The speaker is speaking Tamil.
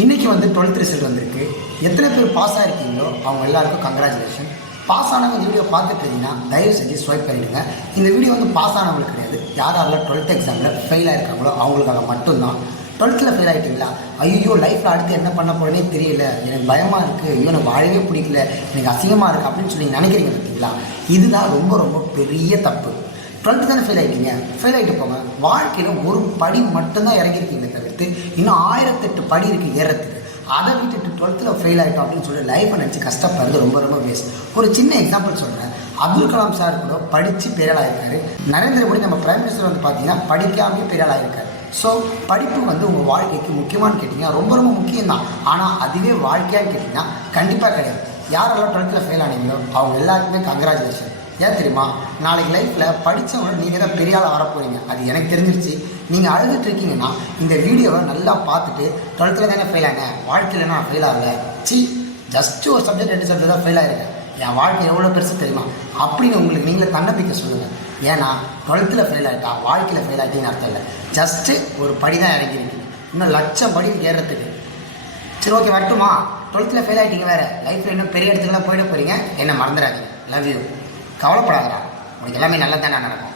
இன்றைக்கி வந்து 12th ரிசல்ட் வந்திருக்கு. எத்தனை பேர் பாஸ் ஆகிருக்கீங்களோ அவங்க எல்லாருக்கும் கங்க்ராச்சுலேஷன். பாஸ் ஆனவங்க இந்த வீடியோ பார்த்துட்டு இருந்தீங்கன்னா தயவு செஞ்சு ஸ்வைப் பண்ணிவிடுங்க. இந்த வீடியோ வந்து பாஸ் ஆனவங்களுக்கு கிடையாது, யாரெல்லாம் 12th எக்ஸாமில் ஃபெயில் ஆகிருக்காங்களோ அவங்களுக்காக மட்டும்தான். 12th ஃபெயில் ஆகிட்டீங்களா, ஐயோ லைஃப்பில் அடுத்து என்ன பண்ண போகிறேனே தெரியல, எனக்கு பயமாக இருக்குது, ஐயோ எனக்கு வாழவே பிடிக்கல, எனக்கு அசிங்கமாக இருக்குது அப்படின்னு சொல்லி நினைக்கிறீங்க பார்த்தீங்களா, இதுதான் ரொம்ப ரொம்ப பெரிய தப்பு. 12th தானே ஃபெயில் ஆகிட்டீங்க, ஃபெயில் ஆகிட்டு போங்க. வாழ்க்கையில் ஒரு படி மட்டும்தான் இறங்கியிருக்கீங்க தவிர்த்து இன்னும் 1008 படி இருக்குது ஏறத்துக்கு. அதை விட்டுட்டு 12th ஃபெயில் ஆகிட்டோம் அப்படின்னு சொல்லி லைஃப்பை நினச்சி கஷ்டப்படுறது ரொம்ப ரொம்ப வேஸ்ட். ஒரு சின்ன எக்ஸாம்பிள் சொல்கிறேன். அப்துல் கலாம் சார் கூட படித்து பெரியாள் ஆகிருக்காரு. நரேந்திர மோடி நம்ம பிரைம் மினிஸ்டர் வந்து பார்த்தீங்கன்னா படிக்காமே பெரியாள் ஆகிருக்காரு. ஸோ படிப்பு வந்து உங்கள் வாழ்க்கைக்கு முக்கியமானு கேட்டிங்கன்னா ரொம்ப ரொம்ப முக்கியம்தான். ஆனால் அதுவே வாழ்க்கையான்னு கேட்டிங்கன்னா கண்டிப்பாக கிடையாது. யாரெல்லாம் 12th ஃபெயில் ஆனீங்களோ அவங்க எல்லாருக்குமே கங்க்ராச்சுலேஷன். ஏன் தெரியுமா, நாளைக்கு லைஃப்பில் படித்தவங்க நீங்கள் தான் பெரிய ஆளாக வரப்போகிறீங்க. அது எனக்கு தெரிஞ்சிருச்சு. நீங்கள் அழுதுட்டு இருக்கீங்கன்னா இந்த வீடியோவை நல்லா பார்த்துட்டு 12th தானே ஃபெயில் ஆங்க, வாழ்க்கையில் நான் ஃபெயில் ஆகலை, ஜஸ்ட்டு ஒரு சப்ஜெக்ட் 2 சப்ஜெக்ட் தான் ஃபெயில் ஆகிருக்கேன், என் வாழ்க்கை எவ்வளோ பெருசு தெரியுமா அப்படின்னு உங்களுக்கு நீங்களே தன்னம்பிக்கை சொல்லுங்கள். ஏன்னா 12th ஃபெயில் ஆகிட்டா வாழ்க்கையில் ஃபெயில் ஆகிட்டீங்கன்னு அர்த்தம் இல்லை, ஜஸ்ட்டு ஒரு படி தான் இறங்கிருக்கு, இன்னும் லட்சம் படி ஏறுறதுக்கு. சரி, ஓகே வரட்டுமா? 12th ஃபெயில் ஆகிட்டீங்க, வேறு லைஃப்பில் இன்னும் பெரிய இடத்துக்குலாம் போயிட போகிறீங்க, என்ன மறந்துடாதீங்க. Love you. கவலைப்படாதடா, உனக்கு எல்லாமே நல்லது தானே நடக்கும்.